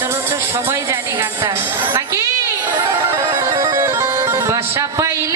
চলচ্চর সবাই জানি গানটা। নাকি? বাসা পাইলে